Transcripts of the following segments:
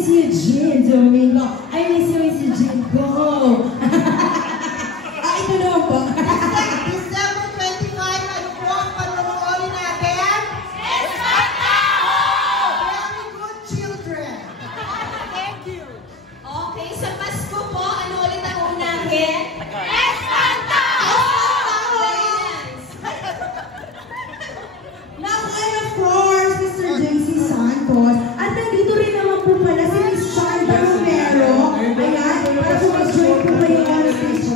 Miss Eugene Domingo. I miss you, Miss Eugene. Go! Ito naman po. December 25, ano po ang panonoodin natin? Espantaho! Very good children. Thank you. Okay, sa Pasko po, ano ulit ang unahin? Espantaho! Now, and of course, Mr. JC Santos. At nandito rin naman po pala si Miss Chanda Romero. Ayan, para po mag-join po kayo on stage.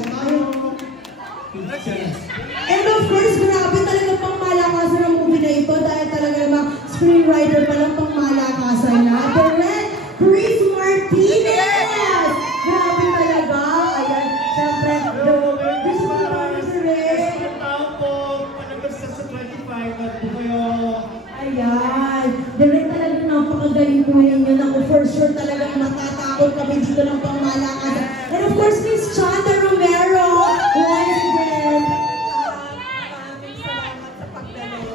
And of course, grabe talaga pang malakasan ng movie na ito dahil talaga namang screenwriter pa lang pang malakasan na. Direct Chris Martinez! Grabe talaga. Ayan, syempre, Chris Martinez rin. Ayan, direct talaga napakagaling po ninyo. Naku, for sure talagang matatakot kami dito ng pangmalakasan. And of course, Miss Chanda Romero. Once again. Maraming salamat sa pagdalo.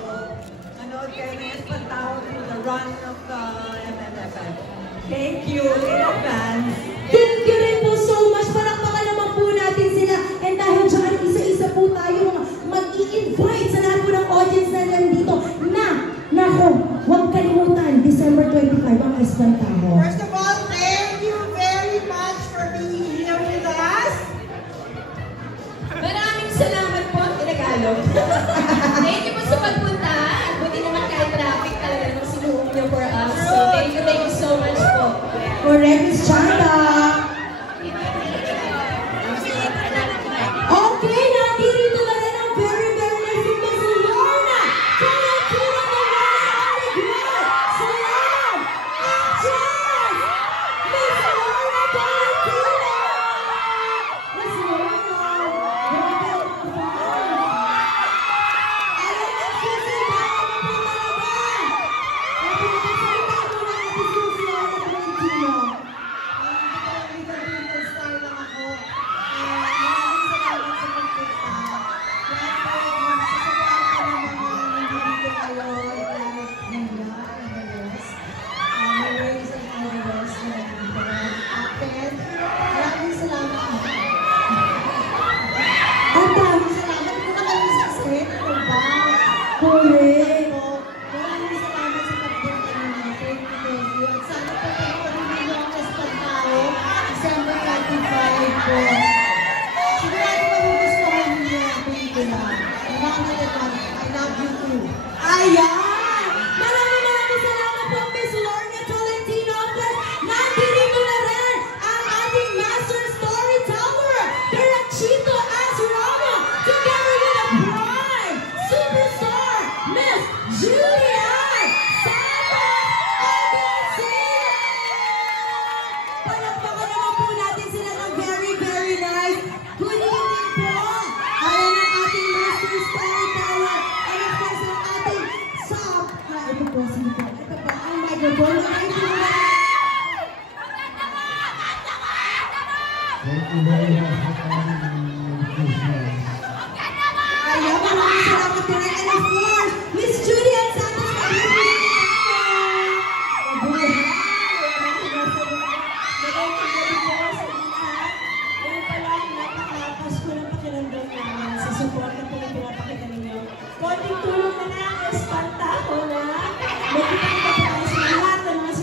Manood kayo ng Espantaho through the run of the MMFF. Thank you in advance. Thank you rin po so much. Palakpakan naman po natin sila. And dahil dyan, isa-isa po tayo mag-i-invite sa lahat po ng audience na nandito na, naku, huwag kalimutan, December 25 ang Espantaho. First of all, thank you very much for being here with us. Maraming salamat po, Tinagalog. Thank you po sa pagpunta. At buti naman kahit traffic talaga nung sinuong niyo for us. So thank you so much po. Correct, Miss Chanda. Okay, nandito na rin ang very, very nice si Miss Lorna. Tolentino Morales Salam! Actress! Miss Lorna Tolentino! Miss Lorna, grabe ang perform. Alam na, Susie, baka mo po talaga. Sabi na, magsalita mo na natin, Susie Lorna Tolentino. Star lang ako. Maraming salamat sa pagpunta. Lahat po yung magsasapaan ko ng mga nandito kayo. Like Naya and the rest. Maris and all the rest na nandito. Aten, maraming salamat. Ang dami. Salamat po na kayo sa set. Ano ba? Correct. Maraming salamat sa pagpunta ninyo. Thank you. At sana po pagpunta ninyo ang Espantaho, December 25 po. Sigurado magugustuhan ninyo ang pelikula. I love you too. Ayan! Maraming salamat po, Miss Lorna Tolentino. Nandito na rin ang ating master storyteller, Derechito Azurama, together with a prime superstar, Miss Julian Santos Agoncillo! Palakpakan naman po natin sila ng very, very nice. Good evening po! Ayan ang ating master storyteller. And of course, ang ating sub. Ito po, sige po. Ito po, ang microphone. Thank you very much. Thank you very much for coming to Christmas. Ayan, maraming salamat direct. And of course, Miss Julian Santos. Konting tulong na lang, Espantaho na. Magkita-kita po tayo sa lahat ng mga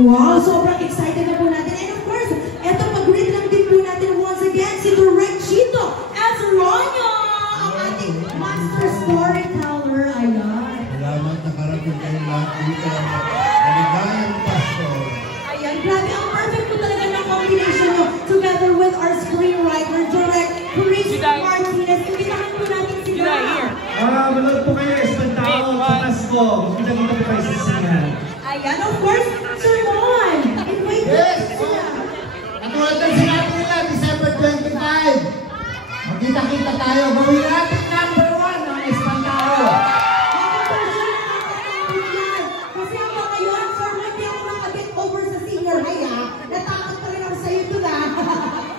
Wow, sobrang excited na po natin. And of course, eto pag-greet lang din po natin once again si Direk Chito Azronio, ang ating master storyteller. Ayan. Salamat nakarating kayo lahat dito. Maligayang Pasko. Ayan, grabe. Ang perfect po talaga ng combination nyo together with our screenwriter, Direk Chris Martinez. Imbitahan po natin sila. Manood po kayo Espantao sa Pasko. Kita-kita po kayo sa sisingan. Ayan, of course, Sir Mon. Invite po Yes! sila. Katulad ng sinabi nila, December 25. Magkita-kita tayo. Gawin natin number 1 ang Espantao. Kasi hanggang ngayon, sir, hindi ako makaget over sa senior high, ha? Natakot pa rin ako sa'yo ito na.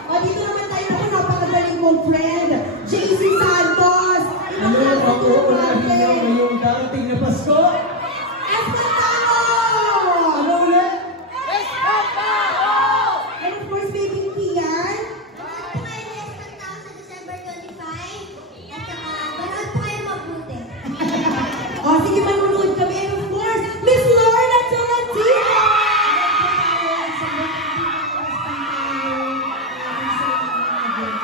O, dito naman tayo ako, napakagaling mong friend, JC Santos. Ano Ibang ang ako uunahin niyo ngayong darating na Pasko? Espantao! Ano ulit? And of course, baby Kian. Manood po kayo ng Espantao sa December 25. At saka, manood po kayo mabuti. O, sige, manunood kami. And of course, Miss Lorna Tolentino!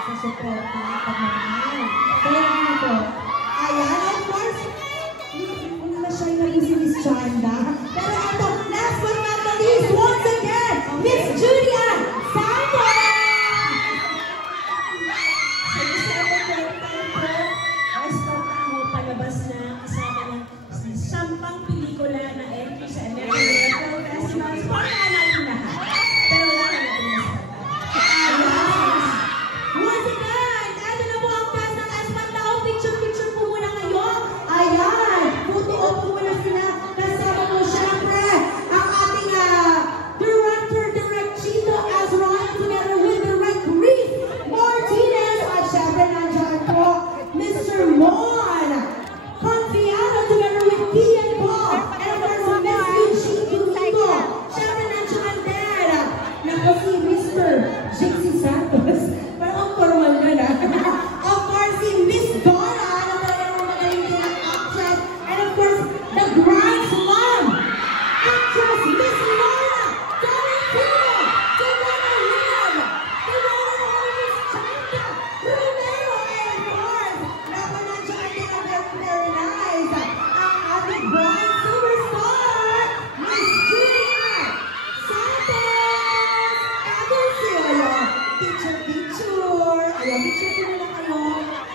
Sa suporta at pagmamahal. Thank you po. Ayan, of course, hindi na siya yung si Miss Chanda. Pero ito, last but not the least, once again, Miss Julian Santos! Sa December 25 po, Espantao palabas na kasama ng sampang pelikula na entry sa American Film Festivals. Parang natin lahat. Pero wala na natin ng Espantao. Once again, ito na po ang cast ng Espantao. Picture-picture po muna kayo. Ayan, photo-op po muna sila. Kasama po syempre ang ating director, Direk Chito Azronio, together with Direk Chris Martinez. At syempre nandiyan po, Mr. Mon Confiado, together with Kian Paul. And of course, Miss Eugene Duligo. Syempre nandiyan din. Naku si Mr. JC Santos. Parang formal na na. Of course, si Miss Donna, na talagang magaling din ang actress. And of course, the Grand Slam actress, Miss Laura Tolentino. Together with the one and only Miss Chanda Romero. And of course, naku nandiyan din ang very nice ang ating bride superstar, Miss Julia Santos. Picture. Ayan, picture po muna kayo.